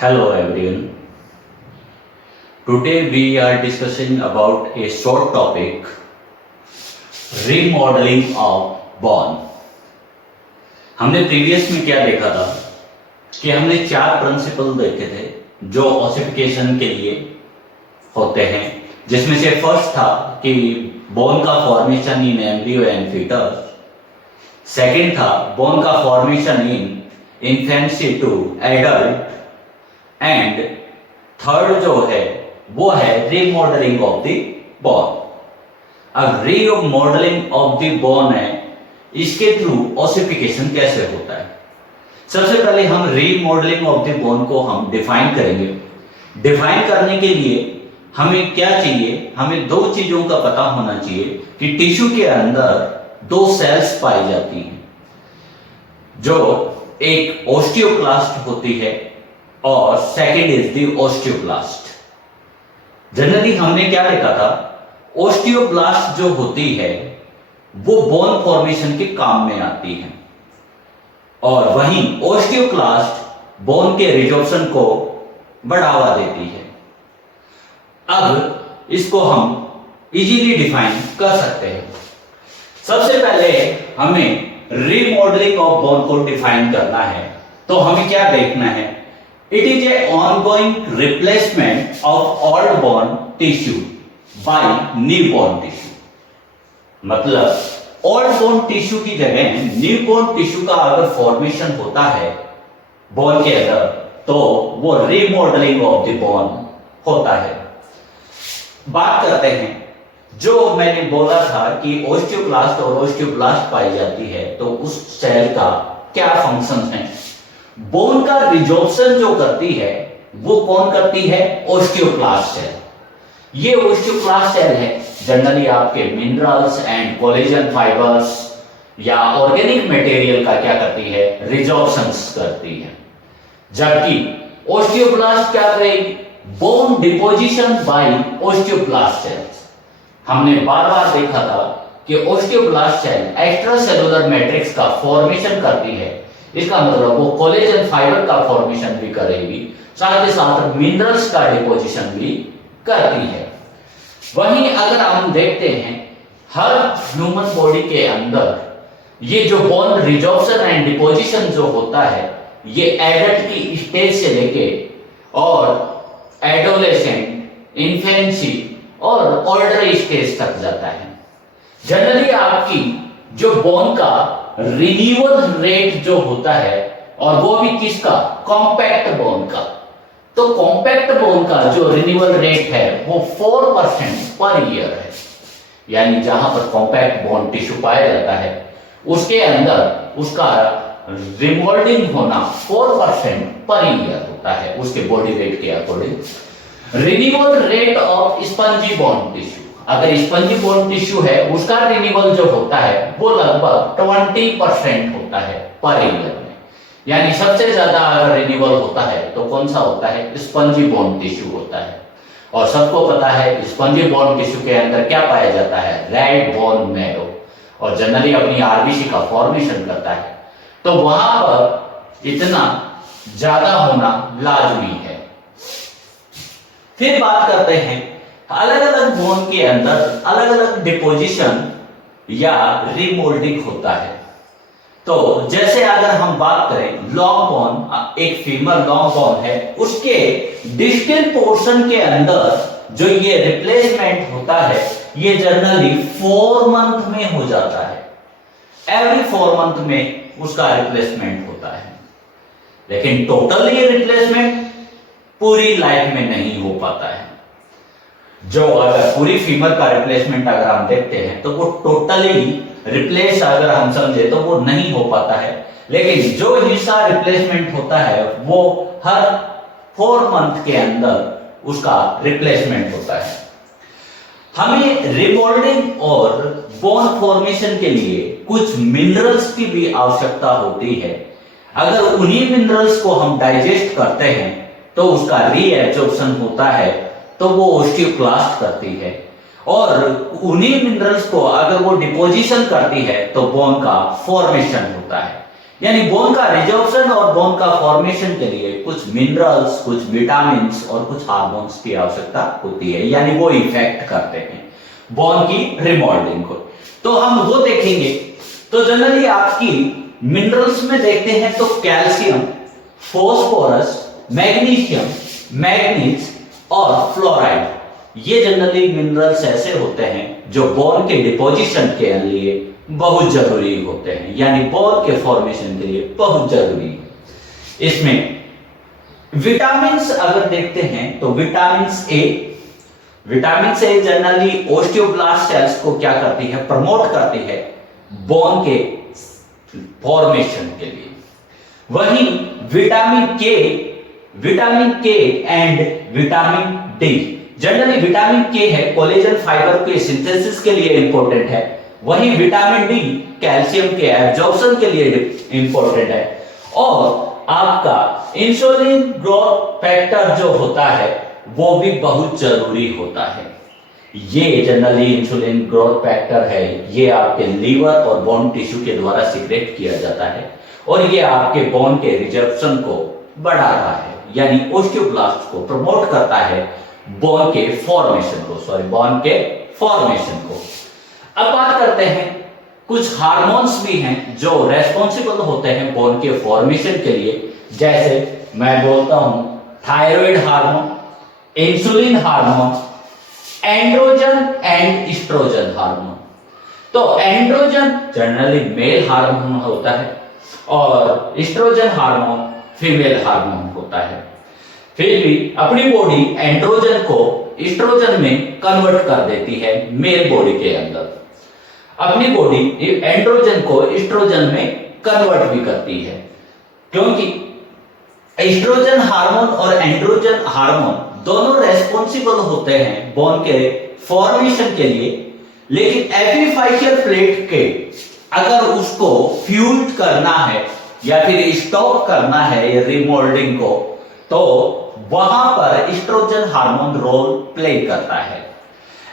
Hello everyone. Today we are discussing about a short topic, remodeling of bone. हमने previous में क्या देखा था कि हमने 4 प्रिंसिपल देखे थे जो ओसिफिकेशन के लिए होते हैं, जिसमें से फर्स्ट था कि बोन का formation in embryo and foetus, second था बोन का formation in infancy to adult, and third जो है वो है रीमॉडलिंग ऑफ द बोन। अब रीमॉडलिंग ऑफ द बोन है, इसके थ्रू ओसिफिकेशन कैसे होता है। सबसे पहले हम रीमॉडलिंग ऑफ द बोन को हम डिफाइन करेंगे। डिफाइन करने के लिए हमें क्या चाहिए, हमें 2 चीजों का पता होना चाहिए कि टिश्यू के अंदर 2 सेल्स पाई जाती हैं, जो एक ओस्टियोक्लास्ट होती है और second is the osteoblast. Generally हमने क्या देखा था, ओस्टियोब्लास्ट जो होती है वो बोन फॉर्मेशन के काम में आती है, और वहीं ओस्टियोक्लास्ट बोन के रिजॉर्प्शन को बढ़ावा देती है। अब इसको हम इजीली डिफाइन कर सकते हैं। सबसे पहले हमें रीमॉडलिंग ऑफ बोन को डिफाइन करना है, तो हमें क्या देखना है, it is a ongoing replacement of old bone tissue by new bone tissue। मतलब old bone tissue की जगह new bone tissue का अगर फॉर्मेशन होता है बोन के अंदर, तो वो रीमॉडलिंग ऑफ द बोन होता है। बात करते हैं, जो मैंने बोला था कि ओस्टियोक्लास्ट और ओस्टियोब्लास्ट पाई जाती है, तो उस सेल का क्या फंक्शन है। बोन का रिजॉर्प्शन जो करती है वो कौन करती है, ओस्टियोक्लास्ट सेल। ये ओस्टियोक्लास्ट सेल है जनरली आपके मिनरल्स एंड कोलेजन फाइबर्स या ऑर्गेनिक मटेरियल का क्या करती है, रिजॉर्प्शंस करती है। जबकि ओस्टियोब्लास्ट क्या करेगी, bone deposition by osteoblast cells. हमने बार बार देखा था कि osteoblast cell extra cellular matrix का फॉर्मेशन करती है, इसका मतलब वो कोलेजन फाइबर का फॉर्मेशन भी करेगी, साथ ही साथ मिनरल्स का डिपोजिशन भी करती है। वहीं अगर हम देखते हैं हर ह्यूमन बॉडी के अंदर ये जो बोन रिजॉर्प्शन एंड डिपोजिशन जो होता है, ये एडल्ट की स्टेज से लेके और एडोलेसेंट, इन्फेंसी और ओल्डर स्टेज तक जाता है। जनरली आपकी जो बोन का रिन्यूअल रेट जो होता है, और वो भी किसका, कॉम्पैक्ट बोन का, तो कॉम्पैक्ट बोन का जो रिन्यूअल रेट है वो 4% पर ईयर है। यानी जहां पर कॉम्पैक्ट बोन टिश्यू पाया जाता है उसके अंदर उसका रिमोल्डिंग होना 4% पर ईयर होता है, उसके बॉडी वेट के according. Renewal rate of spongy bone tissue, अगर स्पंजी बोन टिश्यू है उसका रिन्यूअल जो होता है वो लगभग 20% होता है पर ईयर में। यानी सबसे ज्यादा अगर रिन्यूअल होता है तो कौन सा होता है, स्पंजी बोन टिश्यू होता है। और सबको पता है स्पंजी बोन टिश्यू के अंदर क्या पाया जाता है, रेड बोन मैरो, और जनरली अपनी आरबीसी का फॉर्मेशन करता है, तो वहां पर इतना ज्यादा होना लाजमी है। फिर बात करते हैं, अलग अलग बोन के अंदर अलग अलग डिपोजिशन या रिमोल्डिंग होता है। तो जैसे अगर हम बात करें लॉन्ग बोन, एक फीमर लॉन्ग बोन है, उसके डिस्टल पोर्शन के अंदर जो ये रिप्लेसमेंट होता है ये जनरली 4 मंथ में हो जाता है। एवरी 4 मंथ में उसका रिप्लेसमेंट होता है, लेकिन टोटल ये रिप्लेसमेंट पूरी लाइफ में नहीं हो पाता है। जो अगर पूरी फीमर का रिप्लेसमेंट अगर हम देखते हैं तो वो टोटली रिप्लेस अगर हम समझे तो वो नहीं हो पाता है, लेकिन जो हिस्सा रिप्लेसमेंट होता है वो हर 4 मंथ के अंदर उसका रिप्लेसमेंट होता है। हमें रिमोल्डिंग और बोन फॉर्मेशन के लिए कुछ मिनरल्स की भी आवश्यकता होती है। अगर उन्हीं मिनरल्स को हम डाइजेस्ट करते हैं तो उसका रीएब्जॉर्प्शन होता है, तो वो ओस्टियोक्लास्ट करती है, और उन्हीं मिनरल्स को अगर वो डिपोजिशन करती है तो बोन का फॉर्मेशन होता है। यानी बोन का रिजॉर्प्शन और बोन का फॉर्मेशन के लिए कुछ मिनरल्स, कुछ विटामिन और कुछ हार्मोन्स की आवश्यकता होती है, यानी वो इफेक्ट करते हैं बोन की रिमॉडलिंग को। तो हम वो देखेंगे। तो जनरली आपकी मिनरल्स में देखते हैं तो कैल्शियम, फॉस्फोरस, मैग्नीशियम, मैग्नीज और फ्लोराइड, ये जनरली मिनरल्स ऐसे होते हैं जो बोन के डिपोजिशन के लिए बहुत जरूरी होते हैं, यानी बोन के फॉर्मेशन के लिए बहुत जरूरी है। इसमें विटामिन्स अगर देखते हैं तो vitamin A generally osteoblast cells को क्या करती है, प्रमोट करती है बोन के फॉर्मेशन के लिए। वहीं विटामिन के and vitamin D, generally vitamin के है कोलेजन फाइबर के सिंथेसिस के लिए इंपॉर्टेंट है, वहीं विटामिन डी कैल्शियम के एब्जॉर्प्शन के लिए इंपॉर्टेंट है। और आपका इंसुलिन ग्रोथ फैक्टर जो होता है वो भी बहुत जरूरी होता है। ये जनरली इंसुलिन ग्रोथ फैक्टर है, ये आपके लीवर और बोन टिश्यू के द्वारा सीक्रेट किया जाता है और ये आपके बोन के रिजर्प्शन को बढ़ाता है, यानी ओस्टियोब्लास्ट को प्रमोट करता है बोन के फॉर्मेशन को। अब बात करते हैं कुछ हार्मोन्स भी हैं जो रेस्पॉन्सिबल होते हैं बोन के फॉर्मेशन के लिए, जैसे मैं बोलता हूं thyroid hormone, insulin hormone, androgen and oestrogen hormone. तो एंड्रोजन जनरली मेल हार्मोन होता है और एस्ट्रोजन हार्मोन फीमेल हार्मोन होता है। फिर भी अपनी बॉडी एंड्रोजन को एस्ट्रोजन में कन्वर्ट कर देती है मेल बॉडी के अंदर। अपनी बॉडी एंड्रोजन को एस्ट्रोजन में कन्वर्ट भी करती है, क्योंकि एस्ट्रोजन हार्मोन और एंड्रोजन हार्मोन दोनों रेस्पॉन्सिबल होते हैं बोन के फॉर्मेशन के लिए। लेकिन एपिफाइशियल प्लेट के अगर उसको फ्यूज करना है या फिर स्टॉप करना है रिमोल्डिंग को, तो वहां पर एस्ट्रोजन हार्मोन रोल प्ले करता है।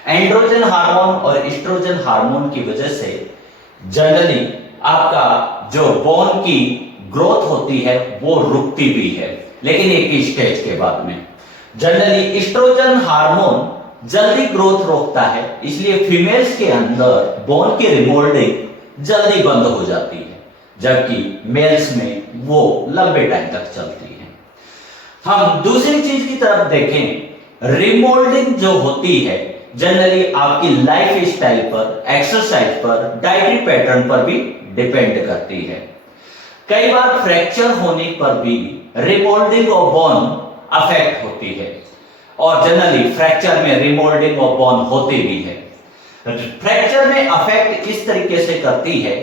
एंड्रोजन हार्मोन और एस्ट्रोजन हार्मोन की वजह से जनरली आपका जो बोन की ग्रोथ होती है वो रुकती भी है, लेकिन एक स्टेज के बाद में। जनरली एस्ट्रोजन हार्मोन जल्दी ग्रोथ रोकता है, इसलिए फीमेल्स के अंदर बोन की रिमोल्डिंग जल्दी बंद हो जाती है, जबकि मेल्स में वो लंबे टाइम तक चलती है। हम दूसरी चीज की तरफ देखें, रिमोल्डिंग जो होती है जनरली आपकी लाइफ स्टाइल पर, एक्सरसाइज पर, डाइटरी पैटर्न पर भी डिपेंड करती है। कई बार फ्रैक्चर होने पर भी रिमोल्डिंग ऑफ बोन अफेक्ट होती है और जनरली फ्रैक्चर में रिमोल्डिंग ऑफ बोन होती भी है। फ्रैक्चर में अफेक्ट इस तरीके से करती है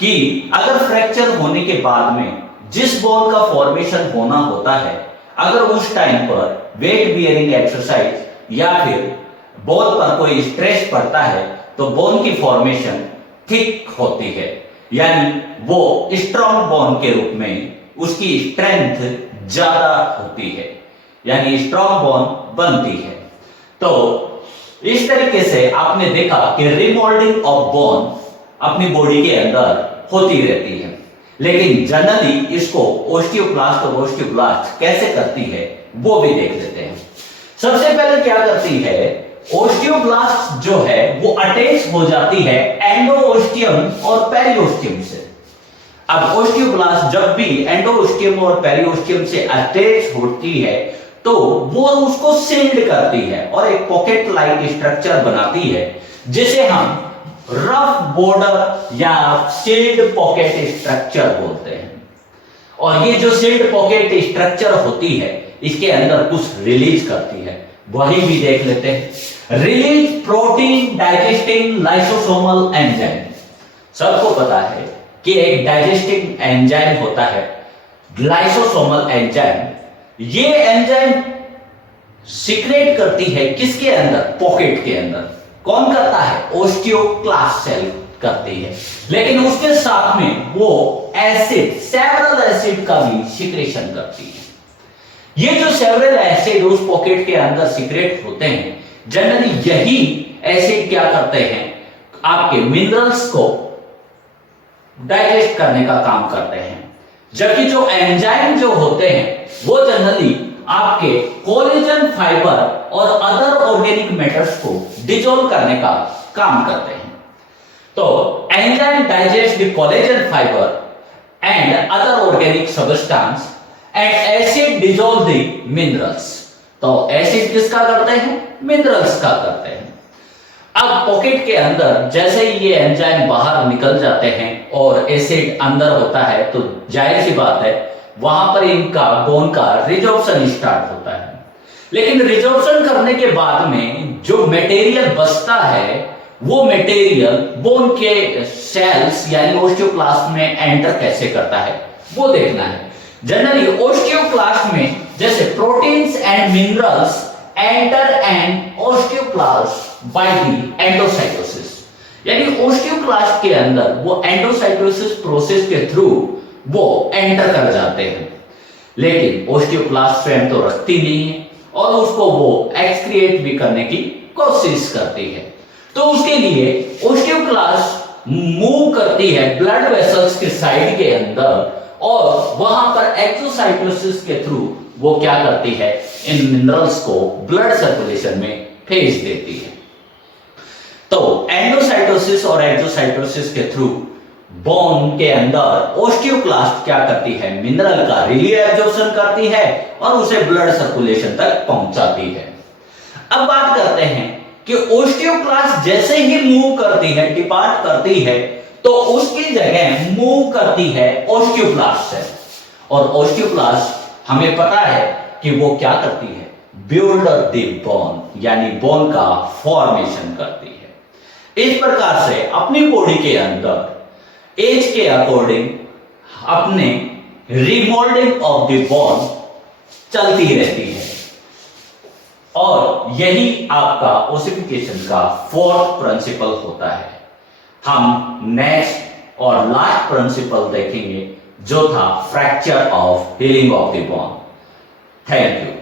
कि अगर फ्रैक्चर होने के बाद में जिस बोन का फॉर्मेशन होना होता है, अगर उस टाइम पर वेट बियरिंग एक्सरसाइज या फिर बोन पर कोई स्ट्रेस पड़ता है तो बोन की फॉर्मेशन थिक होती है, यानी वो स्ट्रॉन्ग बोन के रूप में उसकी स्ट्रेंथ ज्यादा होती है, यानी स्ट्रॉन्ग बोन बनती है। तो इस तरीके से आपने देखा कि रिमोल्डिंग ऑफ बोन अपनी बॉडी के अंदर होती रहती है, लेकिन जनरली इसको ओस्टियोक्लास्ट और ओस्टियोब्लास्ट कैसे करती है वो भी देख लेते हैं। सबसे पहले क्या करती है, ओस्टियोब्लास्ट जो है वो अटैच हो जाती है एंडोओस्टियम और पेरिओस्टियम से। अब ओस्टियोब्लास्ट जब भी एंडोओस्टियम और पेरिओस्टियम से अटैच होती है तो वो उसको सील्ड करती है और एक पॉकेट लाइक स्ट्रक्चर बनाती है, जिसे हम रफ बॉर्डर या सील्ड पॉकेट स्ट्रक्चर बोलते हैं। और ये जो सील्ड पॉकेट स्ट्रक्चर होती है इसके अंदर कुछ रिलीज करती है, वही भी देख लेते हैं। Release protein digesting lysosomal enzyme. सबको पता है कि एक डाइजेस्टिंग एंजाइम होता है लाइसोसोमल एंजाइम। ये एंजाइम सीक्रेट करती है किसके अंदर, पॉकेट के अंदर। कौन करता है, ओस्टियोक्लास्ट सेल करती है, लेकिन उसके साथ में वो एसिड, सेवरल एसिड का भी सीक्रेशन करती है। ये जो सेवरल एसिड उस पॉकेट के अंदर सीक्रेट होते हैं, जनरली यही एसिड क्या करते हैं, आपके मिनरल्स को डाइजेस्ट करने का काम करते हैं। जबकि जो एंजाइम जो होते हैं वो जनरली आपके कोलेजन फाइबर और अदर ऑर्गेनिक मैटर्स को डिसॉल्व करने का काम करते हैं। तो enzyme digest the collagen fibre and other organic substance and acid dissolve the minerals. तो एसिड किसका करते हैं? मिनरल्स का करते हैं। अब पॉकेट के अंदर जैसे ही ये एंजाइम बाहर निकल जाते हैं और एसिड अंदर होता है तो जाहिर सी बात है वहां पर इनका बोन का रिजॉर्प्शन स्टार्ट होता है। लेकिन रिजॉर्प्शन करने के बाद में जो मटेरियल बचता है वो मटेरियल बोन के सेल्स यानी ओस्टियोक्लास्ट में एंटर कैसे करता है वो देखना है। जनरली ओस्टियोक्लास्ट में जैसे proteins and minerals enter and osteoclast by the endocytosis, यानी ओस्टियोक्लास्ट के अंदर वो एंडोसाइटोसिस प्रोसेस के थ्रू वो एंटर कर जाते हैं। लेकिन ओस्टियोक्लास्ट स्वयं तो रखती नहीं है और उसको वो एक्सक्रिएट भी करने की कोशिश करती है। तो उसके लिए ओस्टियोक्लास्ट मूव करती है ब्लड वेसल्स के साइड के अंदर और वहां पर एक्सोसाइटोसिस के थ्रू वो क्या करती है, इन मिनरल्स को ब्लड सर्कुलेशन में भेज देती है। तो एंडोसाइटोसिस और एक्सोसाइटोसिस के थ्रू बोन के अंदर ओस्टियोक्लास्ट क्या करती है, मिनरल का रीएब्जॉर्प्शन करती है और उसे ब्लड सर्कुलेशन तक पहुंचाती है। अब बात करते हैं कि ओस्टियोक्लास्ट जैसे ही मूव करती है, डिपार्ट करती है, तो उसकी जगह मूव करती है ओस्टियोब्लास्ट सेल। और ओस्टियोब्लास्ट हमें पता है कि वो क्या करती है, बिल्ड द बोन यानी बोन का फॉर्मेशन करती है। इस प्रकार से अपनी बॉडी के अंदर एज के अकॉर्डिंग अपने रिमोल्डिंग ऑफ द बोन चलती रहती है और यही आपका ओसिफिकेशन का फोर्थ प्रिंसिपल होता है। हम नेक्स्ट और लास्ट प्रिंसिपल देखेंगे जो था fracture of healing of the bone. Thank you.